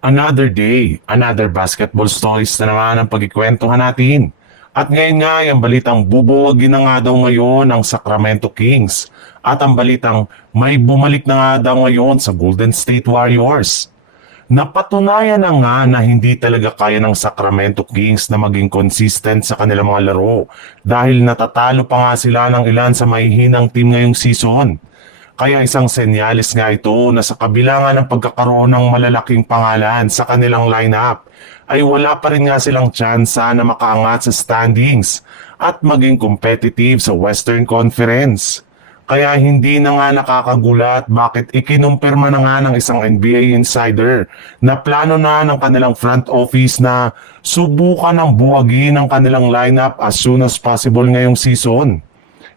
Another day, another basketball stories na naman ang pagkikwentuhan natin. At ngayon nga, yung balitang bubuwagin na nga daw ngayon ang Sacramento Kings. At ang balitang may bumalik na nga daw ngayon sa Golden State Warriors. Napatunayan na nga na hindi talaga kaya ng Sacramento Kings na maging consistent sa kanilang mga laro dahil natatalo pa nga sila ng ilan sa mahihinang team ngayong season. Kaya isang senyales nga ito na sa kabila nga ng pagkakaroon ng malalaking pangalan sa kanilang lineup, ay wala pa rin nga silang tsansa na makaangat sa standings at maging competitive sa Western Conference. Kaya hindi na nga nakakagulat bakit ikinumpirma na nga ng isang NBA insider na plano na ng kanilang front office na subukan ng buwagin ang kanilang lineup as soon as possible ngayong season.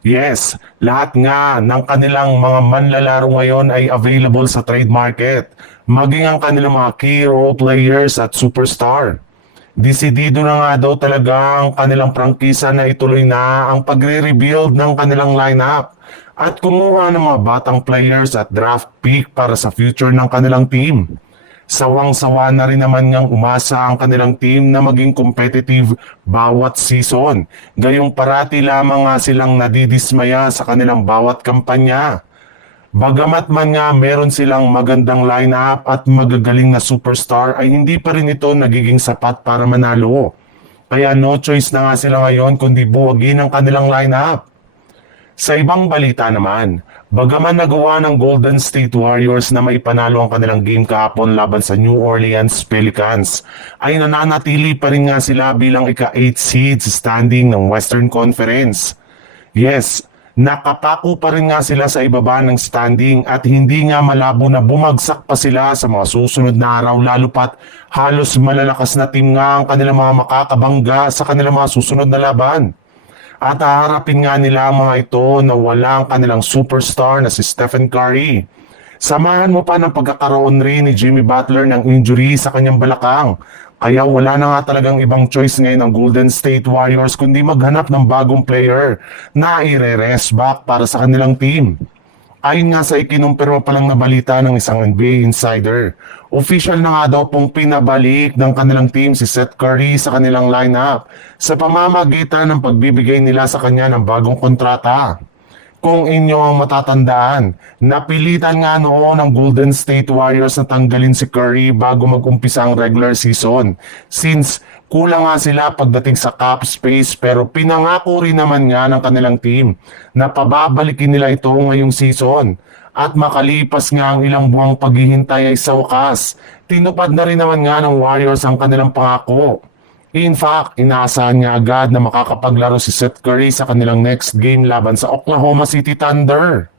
Yes, lahat nga ng kanilang mga manlalaro ngayon ay available sa trade market, maging ang kanilang mga key role players at superstar. Desidido na nga daw talaga ang kanilang prangkisa na ituloy na ang pagre-rebuild ng kanilang lineup at kumuha ng mga batang players at draft pick para sa future ng kanilang team. Sawang-sawa na rin naman ngang umasa ang kanilang team na maging competitive bawat season. Gayong parati lamang nga silang nadidismaya sa kanilang bawat kampanya. Bagamat man nga meron silang magandang lineup at magagaling na superstar ay hindi pa rin ito nagiging sapat para manalo. Kaya no choice na nga sila ngayon kundi buwagin ang kanilang lineup. Sa ibang balita naman, bagaman nagawa ng Golden State Warriors na maipanalo ang kanilang game kahapon laban sa New Orleans Pelicans, ay nananatili pa rin nga sila bilang ika-8 seed sa standing ng Western Conference. Yes, nakapako pa rin nga sila sa ibaba ng standing at hindi nga malabo na bumagsak pa sila sa mga susunod na araw lalo pat halos malalakas na team nga ang kanilang mga makakabangga sa kanilang mga susunod na laban. At haharapin nga nila ang mga ito na walang kanilang superstar na si Stephen Curry. Samahan mo pa ng pagkakaroon rin ni Jimmy Butler ng injury sa kanyang balakang. Kaya wala na nga talagang ibang choice ngayon ng Golden State Warriors kundi maghanap ng bagong player na i-rest back para sa kanilang team. Ayon nga sa ikinumpirma pa lang na balita ng isang NBA insider, official na nga daw pong pinabalik ng kanilang team si Seth Curry sa kanilang lineup sa pamamagitan ng pagbibigay nila sa kanya ng bagong kontrata. Kung inyo ang matatandaan, napilitan nga noon ng Golden State Warriors na tanggalin si Curry bago mag-umpisa ang regular season since kulang nga sila pagdating sa cap space pero pinangako rin naman nga ng kanilang team na pababalikin nila ito ngayong season. At makalipas nga ang ilang buwang paghihintay ay sa wakas, tinupad na rin naman nga ng Warriors ang kanilang pangako. In fact, inaasahan niya agad na makakapaglaro si Seth Curry sa kanilang next game laban sa Oklahoma City Thunder.